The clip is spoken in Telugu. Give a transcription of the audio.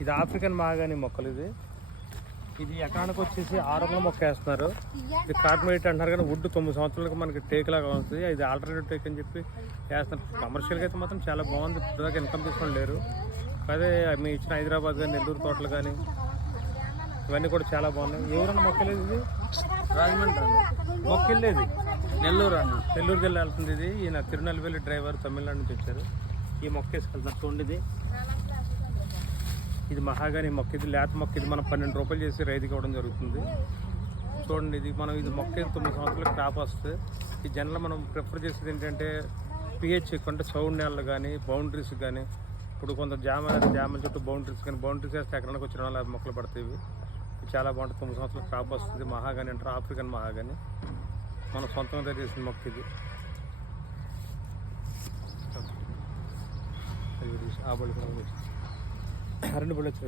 ఇది ఆఫ్రికన్ మహాగాని మొక్కలు. ఇది ఎకరానికి వచ్చేసి 600 మొక్క వేస్తున్నారు. ఇది కార్పొరేట్ అంటున్నారు కానీ వుడ్ 9 సంవత్సరాలకు మనకి టేక్ లాగా వస్తుంది. ఇది ఆల్టర్నేటివ్ టేక్ అని చెప్పి వేస్తున్నారు. కమర్షియల్గా అయితే మాత్రం చాలా బాగుంది. ఇప్పుడు దాకా ఇన్కమ్ తీసుకొని లేరు. అదే మీ ఇచ్చిన హైదరాబాద్ కానీ నెల్లూరు తోటలు కానీ ఇవన్నీ కూడా చాలా బాగున్నాయి. ఎవరన్నా మొక్కలేదు ఇది రాజమండ్రి మొక్కలేదు, నెల్లూరు అన్న. నెల్లూరు జిల్లా వెళ్తుంది. ఇది ఈయన తిరునెల్వేలి డ్రైవర్ తమిళనాడు నుంచి వచ్చారు. ఈ మొక్క వేసుకెళ్తున్నారు. చూడండి, ఇది మహాగాని మొక్క. ఇది లేత మొక్క. ఇది మనం 12 రూపాయలు చేసి రైతుకి ఇవ్వడం జరుగుతుంది. చూడండి, ఇది మనం ఇది మొక్క 9 సంవత్సరాలకు క్రాప్ వస్తుంది. ఈ జనరల్ మనం ప్రిఫర్ చేసేది ఏంటంటే పిహెచ్ ఎక్కువ అంటే సౌండ్ నేలలు కానీ బౌండరీస్ కానీ, ఇప్పుడు కొంత జామ చుట్టూ బౌండరీస్ కానీ బౌండరీస్ వేస్తే ఎకరానికి వచ్చి 4 మొక్కలు పడతాయి. ఇవి చాలా బాగుంటుంది. 9 సంవత్సరాలకు క్రాప్ వస్తుంది. మహాగాని అంటారు, ఆఫ్రికన్ మహాగాని. మనం సొంతంగా తయారు చేసిన మొక్క ఇది. ఆ బళ్ళు కూడా 2 బళ్ళు వచ్చి